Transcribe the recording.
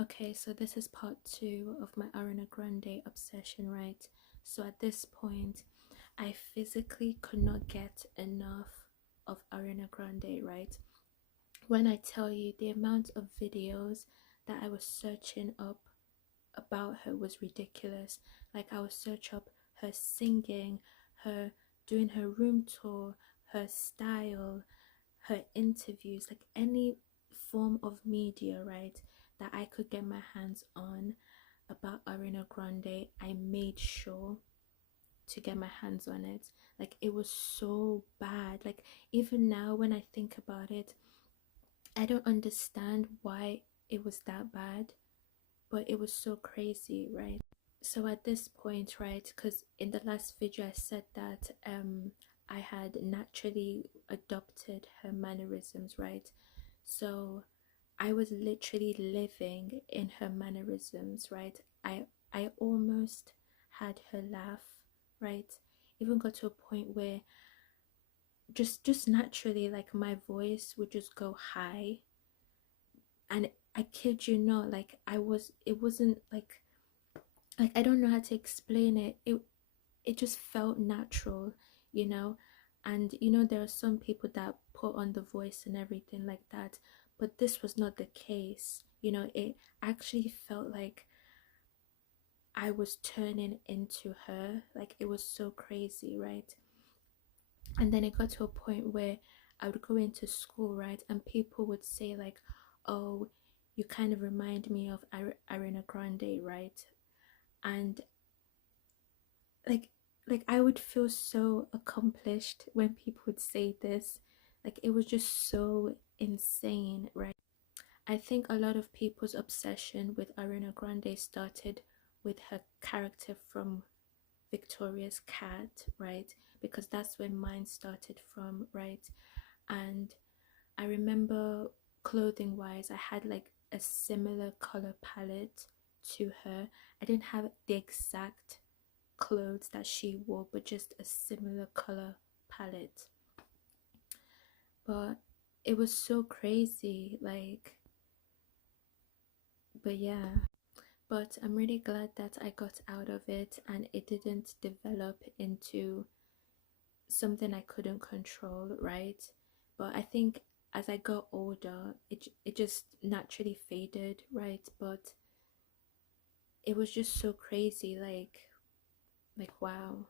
Okay, so this is part two of my Ariana Grande obsession, right? So at this point, I physically could not get enough of Ariana Grande, right? When I tell you the amount of videos that I was searching up about her was ridiculous. Like I would search up her singing, her doing her room tour, her style, her interviews, like any form of media, right, that I could get my hands on about Ariana Grande, I made sure to get my hands on it. Like it was so bad. Like even now when I think about it, I don't understand why it was that bad, but it was so crazy, right? So at this point, right, because in the last video I said that I had naturally adopted her mannerisms, right? So I was literally living in her mannerisms, right? I almost had her laugh, right? Even got to a point where just naturally like my voice would just go high, and I kid you not, like it wasn't like I don't know how to explain it. It just felt natural, you know. And there are some people that put on the voice and everything like that, but this was not the case. It actually felt like I was turning into her. Like it was so crazy, right? And then it got to a point where I would go into school, right, and people would say like, oh, you kind of remind me of Ariana Grande, right? And like I would feel so accomplished when people would say this. Like it was just so insane, right? I think a lot of people's obsession with Ariana Grande started with her character from Victoria's Cat, right? Because that's when mine started from, right? And I remember clothing wise, I had like a similar color palette to her. I didn't have the exact clothes that she wore, but just a similar color palette. But it was so crazy, like, but yeah. But I'm really glad that I got out of it and it didn't develop into something I couldn't control, right? But I think as I got older, it just naturally faded, right? But it was just so crazy, like wow.